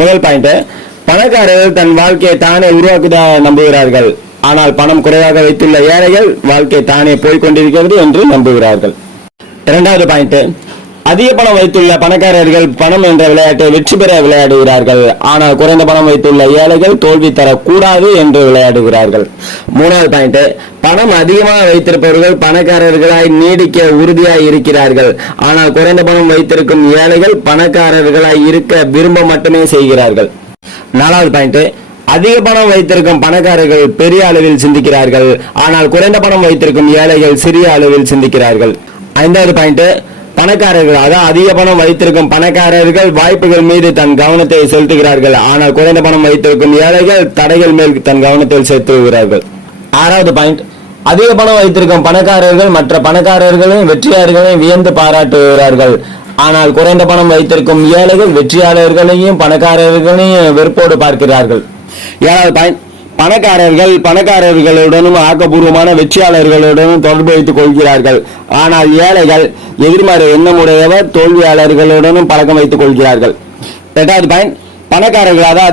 முதல் பாயிண்ட், பணக்காரர்கள் தன் வாழ்க்கையை தானே உருவாக்குவதாக நம்புகிறார்கள். ஆனால் பணம் குறைவாக வைத்துள்ள ஏழைகள் வாழ்க்கை தானே போய்கொண்டிருக்கிறது என்று நம்புகிறார்கள். இரண்டாவது பாயிண்ட், அதிக பணம் வைத்துள்ள பணக்காரர்கள் பணம் என்ற விளையாட்டை வெற்றி பெற விளையாடுகிறார்கள். ஆனால் குறைந்த பணம் வைத்துள்ள ஏழைகள் தோல்வி தரக்கூடாது என்று விளையாடுகிறார்கள். மூணாவது பாயிண்ட், பணம் அதிகமாக வைத்திருப்பவர்கள் பணக்காரர்களாய் நீடிக்க உறுதியாய் இருக்கிறார்கள். ஆனால் குறைந்த பணம் வைத்திருக்கும் ஏழைகள் பணக்காரர்களாய் இருக்க விரும்ப மட்டுமே செய்கிறார்கள். நாலாவது பாயிண்ட், அதிக பணம் வைத்திருக்கும் பணக்காரர்கள் பெரிய அளவில் சிந்திக்கிறார்கள். ஆனால் குறைந்த பணம் வைத்திருக்கும் ஏழைகள் சிறிய அளவில் சிந்திக்கிறார்கள். ஐந்தாவது பாயிண்ட், பணக்காரர்கள் அதாவது அதிக பணம் வைத்திருக்கும் பணக்காரர்கள் வாய்ப்புகள் மீது தன் கவனத்தை செலுத்துகிறார்கள். ஆனால் குறைந்த பணம் வைத்திருக்கும் ஏழைகள் தடைகள் மேல் தன் கவனத்தில் செலுத்துகிறார்கள். ஆறாவது பாயிண்ட், அதிக பணம் வைத்திருக்கும் பணக்காரர்கள் மற்ற பணக்காரர்களையும் வெற்றியாளர்களையும் வியந்து பாராட்டுகிறார்கள். ஆனால் குறைந்த பணம் வைத்திருக்கும் ஏழைகள் வெற்றியாளர்களையும் பணக்காரர்களையும் வெறுப்போடு பார்க்கிறார்கள். ஏழாவது பாயிண்ட், பணக்காரர்கள் பணக்காரர்களுடனும் ஆக்கப்பூர்வமான வெற்றியாளர்களுடனும் தொடர்பு வைத்துக் கொள்கிறார்கள். ஆனால் ஏழைகள் எதிர்மறை எண்ணமுடையவர் தோல்வியாளர்களுடனும் பழக்கம் வைத்துக் கொள்கிறார்கள். எட்டாவது பாயிண்ட், பணக்காரர்கள் அதாவது